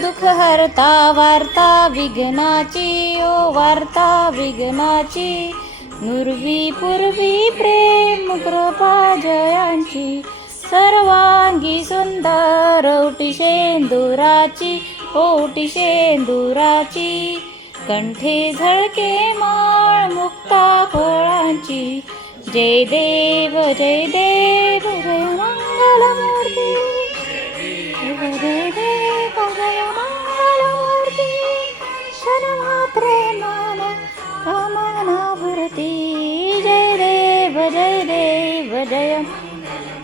दुःख हरता वार्ता विघ्नाची ओ वार्ता विघ्नाची नुरवी पूर्वी प्रेम कृपा जयांची सर्वांगी सुंदर ओटी शेंदुराची ओटी शेंदुराची कंठे झळके माळ मुक्ता फळांची जय देव जय देव जय मंगलमूर्ती जय देव जय मंगलमूर्ती क्षणमात्रे मन कामना भरती जय देव जय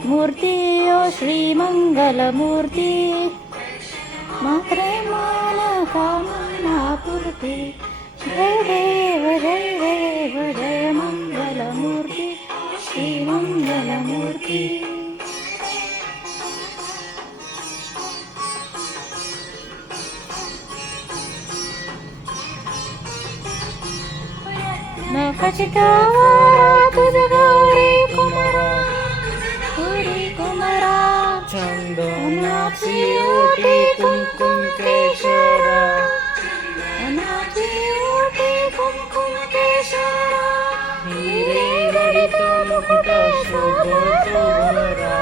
मूर्ती ओ श्री मंगलमूर्ती मात्रे मन कामना पूर्ती जय देव जय मंगलमूर्ती श्री मंगलमूर्ती नखचितावारा तुझ गौरी कुमारा चंदनाची ओटी कुंकुम केशरा अनाची ओटी कुंकुम केशरा हिरे जडित मुकुट शोभतो भरा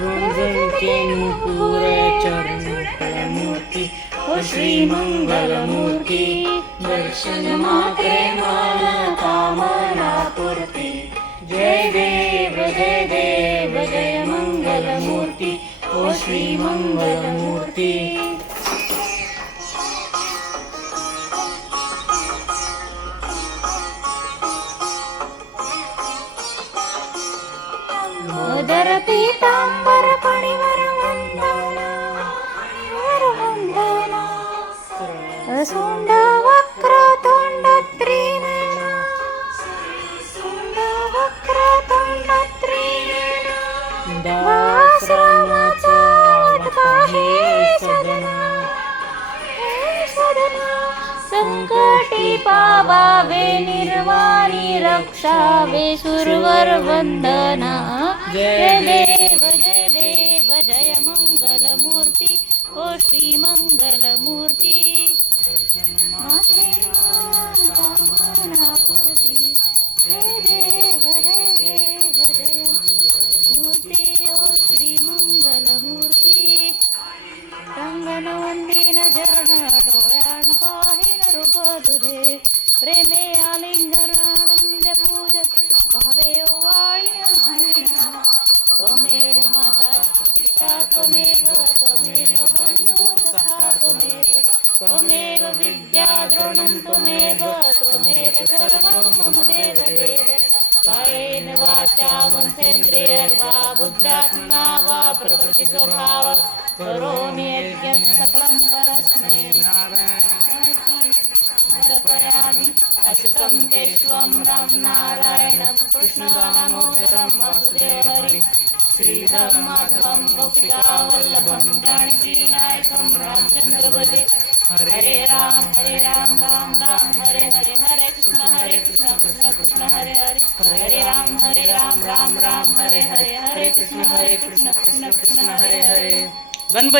रुंजनचे नुपुर चरण मूर्ती ओ श्री मंगलमूर्ती दर्शन मात्रे मन कामना पूर्ती जय देव जय मंगलमूर्ती ओ श्री मंगलमूर्ती मदर पीतांबर फणीवर वंदना सुंड वक्र तोंड त्रिनयना सुंड वक्र तोंड त्रिनयना वासरामाचा हे सदना संकटी पावावे निर्वाणी रक्षावे सुरवर वंदना जय देव जय मंगलमूर्ती ओ श्री मंगलमूर्ती मात्रे कामना पूर्ती जय देव जय मूर्ती ओ श्री मंगलमूर्ती रंगनवंदीन चरण डोळ्यान पाहिन रूप तुझे प्रेमे आलिंगन आनंद पूजत भावे वाळीन त्वमेव माता पिता त्वमेव बंधु सखा त्वमेव विद्या द्रोणं त्वमेव सर्वं मम देव कायेन वाचा मनसेन्द्रियर्वा बुद्ध्यात्मना वा प्रकृतिस्वभाव करोमि यज्ञं सकलं परस्मै समर्पयामि अच्युतं केशवं राम नारायणं कृष्णदामोदरं वासुदेव हरि श्रीधर माधवं गोपिका वल्लभं जानकी नायकं रामचंद्र भजे हरे राम राम राम हरे हरे हरे कृष्ण कृष्ण कृष्ण हरे हरे राम राम राम हरे हरे हरे कृष्ण कृष्ण कृष्ण हरे हरे गणपती